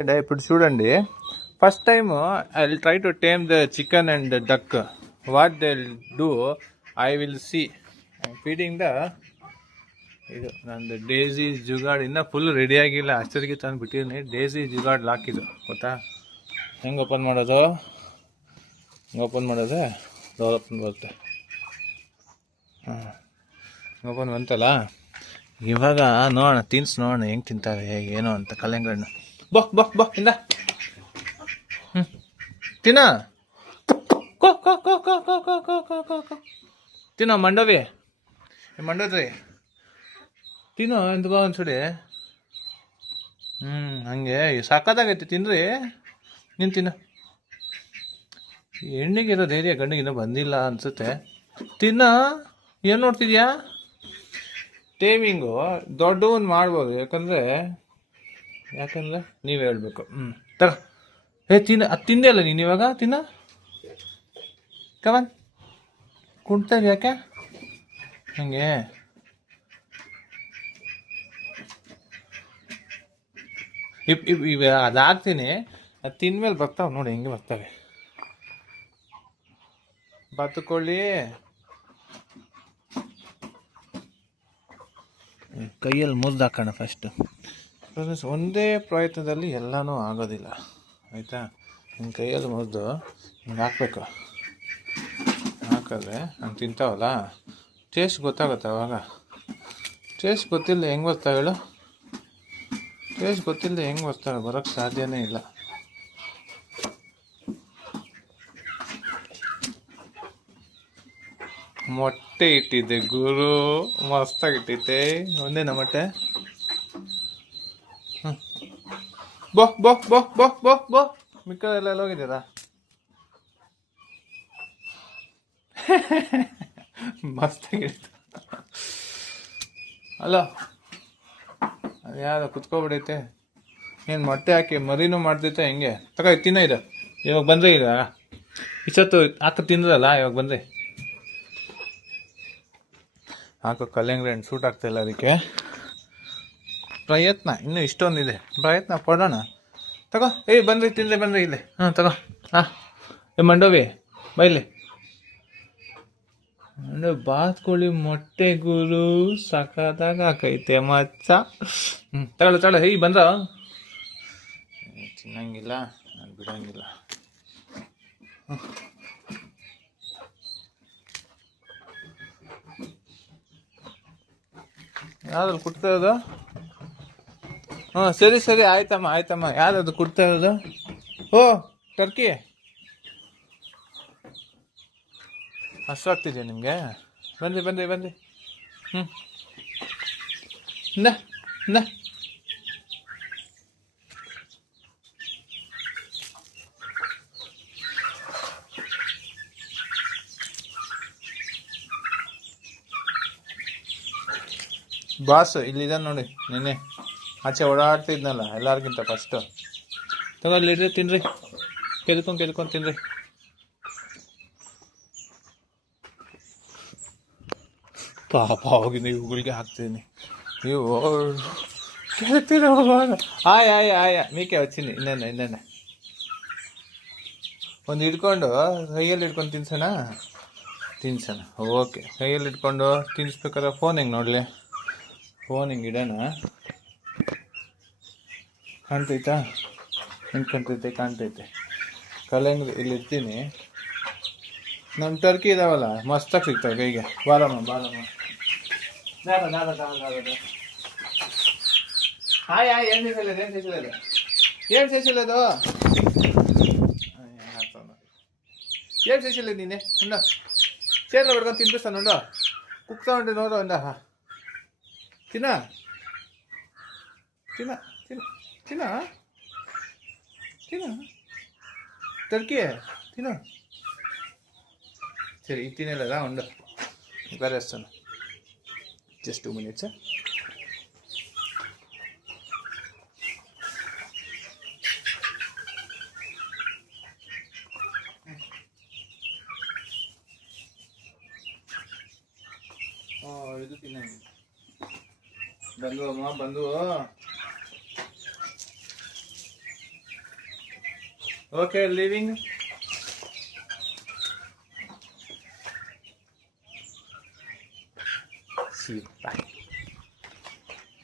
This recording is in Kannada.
ఇప్పుడు చూడండి, first time I will try to tame the chicken and duck. What they do I will see. Feeding the ಇದು ನಂದು ಡೇಸಿ ಜುಗಾಡ್ ಇನ್ನೂ ಫುಲ್ ರೆಡಿ ಆಗಿಲ್ಲ, ಅಷ್ಟೊತ್ತಿಗೆ ತಂದು ಬಿಟ್ಟಿದ್ದೀನಿ. ಡೇಸಿ ಜುಗಾಡ್ ಲಾಕ್ ಇದು ಗೊತ್ತಾ? ಹೆಂಗೆ ಓಪನ್ ಮಾಡೋದು? ಹಿಂಗೆ ಓಪನ್ ಮಾಡೋದು ಓಪನ್ ಬರುತ್ತೆ. ಓಪನ್ ಬಂತಲ್ಲ, ಇವಾಗ ನೋಡೋಣ, ನೋಡೋಣ ಹೆಂಗೆ ತಿಂತಾರೆ ಏನೋ ಅಂತ ಕಲ್ಲಂಗಡಿನ. ಬಾ ಬಾ ಬಾ ಇಂದ ತಿನ್ನ ಕೋ ಕೋ ಕೋ ಕೋ ಕೋ ಕೋ ಕೋ ಕೋ ಕೋ ಕೋ ತಿನ್ನೋ ಮಂಡವಿ ಮಂಡೋದ್ರಿ ತಿನ್ನೋ ಎಂತ ಒಂದ್ಸುಡಿ. ಹಂಗೆ ಸಾಕಾಗೈತಿ ತಿನ್ರಿ. ನೀನು ತಿನ್ನು. ಹೆಣ್ಣಿಗಿರೋ ಧೈರ್ಯ ಗಂಡಿಗಿನ್ನೂ ಬಂದಿಲ್ಲ ಅನ್ಸುತ್ತೆ. ತಿನ್ನ. ಏನು ನೋಡ್ತಿದ್ಯಾ? ಟೇಮಿಂಗು ದೊಡ್ಡವನ್ ಮಾಡ್ಬೋದು, ಯಾಕಂದರೆ ನೀವೇ ಹೇಳ್ಬೇಕು. ತಗ ತಿನ್ನ. ಅದು ತಿಂದೆ ಅಲ್ಲ ನೀನು ಇವಾಗ, ತಿನ್ನ. ಕವನ್ ಕುಣ್ತಾ ಇದೆಯಾ ಯಾಕೆ ಹಂಗೆ? ಅದಾಗ್ತೀನಿ, ಅದು ತಿಂದ್ಮೇಲೆ ಬರ್ತಾವೆ ನೋಡಿ, ಹೆಂಗೆ ಬರ್ತವೆ. ಬಾತುಕೊಳ್ಳಿ ಕೈಯಲ್ಲಿ ಮುರಿದು ಹಾಕೋಣ ಫಸ್ಟು. ಒಂದೇ ಪ್ರಯತ್ನದಲ್ಲಿ ಎಲ್ಲನೂ ಆಗೋದಿಲ್ಲ, ಆಯಿತಾ? ನಿಮ್ಮ ಕೈಯಲ್ಲಿ ಮುರಿದು ಹಿಂಗೆ ಹಾಕ್ಬೇಕು. ಹಾಕಿದ್ರೆ ಹಂಗೆ ತಿಂತಾವಲ್ಲ, ಟೇಸ್ಟ್ ಗೊತ್ತಾಗುತ್ತೆ ಅವಾಗ. ಟೇಸ್ಟ್ ಗೊತ್ತಿಲ್ಲ ಹೆಂಗೆ ಬರ್ತಾವೆ ಹೇಳು? ಟೇಸ್ಟ್ ಗೊತ್ತಿಲ್ಲದೆ ಹೆಂಗೆ ಬರ್ತಾವೆ? ಬರೋಕ್ಕೆ ಸಾಧ್ಯನೇ ಇಲ್ಲ. ಮೊಟ್ಟೆ ಇಟ್ಟಿದ್ದೆ ಗುರು, ಮಸ್ತಾಗಿಟ್ಟೈತೆ. ಒಂದೇನ ಮೊಟ್ಟೆ? ಬೋ ಬೋ ಬೋ ಬೋ ಬೋ ಬೋ ಮಿಕ್ಕದೆಲ್ಲ ಹೋಗಿದ್ದೀರಾ? ಮಸ್ತಾಗಿತ್ತು ಅಲ್ಲ? ಅದು ಯಾರು ಕುತ್ಕೊಬಿಡೈತೆ. ಏನು ಮೊಟ್ಟೆ ಹಾಕಿ ಮರಿನೂ ಮಾಡ್ತೈತೆ ಹೆಂಗೆ? ತಗೋ ತಿನ್ನ. ಇದು ಇವಾಗ ಬಂದರೆ ಇದ ಇಷ್ಟೊತ್ತು ಹಾಕಿ ತಿಂದ್ರಲ್ಲ, ಇವಾಗ ಬಂದರೆ ಹಾಕೋ ಕಲ್ಲಂಗಡಿ ಹಣ್ಣು ಸೂಟ್ ಆಗ್ತಾಯಿಲ್ಲ, ಅದಕ್ಕೆ ಪ್ರಯತ್ನ ಇನ್ನೂ ಇಷ್ಟೊಂದಿದೆ, ಪ್ರಯತ್ನ ಪಡೋಣ. ತಗೋ ಬಂದ್ರಿ ತಿಂದೆ ಬಂದ್ರಿ ಇಲ್ಲಿ. ತಗೋ. ಮಂಡವಿ ಬೈಲಿ. ಬಾತ್ಕೋಳಿ ಮೊಟ್ಟೆ ಗುರು, ಸಖತ್ತಾಗ ಹಾಕೈತೆ ಮಚ್ಚ. ತಗೊಳ್ಳ ಬಂದ್ರ. ತಿನ್ನಂಗಿಲ್ಲ, ನಾನು ಬಿಡಂಗಿಲ್ಲ. ಯಾವ್ದ್ರಲ್ಲಿ ಕುಟ್ತಾ ಇರೋದು? ಸರಿ ಆಯ್ತಮ್ಮ. ಯಾವ್ದು ಕುಟ್ತಾ ಇರೋದು? ಓ ಟರ್ಕಿ. ಅಷ್ಟಾಗ್ತಿದೆಯಾ ನಿಮಗೆ? ಬನ್ನಿ. ಇಂದ ಬಾಸ್ ಇಲ್ಲಿದ ನೋಡಿ. ನಿನ್ನೆ ಆಚೆ ಓಡಾಡ್ತಿದ್ನಲ್ಲ ಎಲ್ಲರಿಗಿಂತ ಫಸ್ಟು. ತಗೊಳ್ಳಿಡ್ರಿ, ತಿನ್ರಿ. ಕೆದ್ಕೊಂಡು ತಿನ್ರಿ. ಪಾಪ ಹೋಗಿ ಇವುಗಳಿಗೆ ಹಾಕ್ತೀನಿ. ಇವು ಕೆಳ್ತೀರ ಆಯ ಮೀಕೆ ಹಚ್ಚಿನಿ. ಇನ್ನೇನೆ ಒಂದು ಹಿಡ್ಕೊಂಡು ಕೈಯಲ್ಲಿ ಹಿಡ್ಕೊಂಡು ತಿನ್ಸೋಣ. ಓಕೆ, ಕೈಯಲ್ಲಿ ಹಿಡ್ಕೊಂಡು ತಿನ್ಸ್ಬೇಕಾದ್ರೆ ಫೋನ್ ಹೆಂಗೆ ನೋಡಲಿ? ಫೋನ್ ಹಿಂಗೆ ಇಡೋಣ. ಕಾಣ್ತೈತಾ? ಹೆಂಗೆ ಕಾಣ್ತೈತೆ. ಕಲ್ಲಂಗಡಿ ಇಲ್ಲಿ ಇರ್ತೀನಿ. ನಮ್ಮ ಟರ್ಕಿ ಇದಾವಲ್ಲ, ಮಸ್ತಾಗಿ ಸಿಗ್ತವೆ ಕೈಗೆ. ಬಾರಮ್ಮ. ಏನು ಸೇಸಿಲ್ಲ ಅದು? ಏನು ಸೇಸಿಲ್ಲ ನೀನೆ? ಉಂಡ ಚೇರ್ಲ ಹೊಡ್ಕೊಂಡು ತಿನ್ಬಿಸ್ತಾನ ನೋಡು. ಕುಕ್ತಾ ಉಂಟು ನೋಡು. ಅಂದ ತಿನ್ನ ಟರ್ಕಿ ತಿನ್ನ. ಸರಿ ತಿನ್ನಲ್ಲ ಉಂಡು. ಬೇರೆ ಎಸ್ತಾನು. Just 2 minutes. ಇದು ತಿನ್ನಂಗೆ ಬಂದು Okay, leaving. See you. Bye.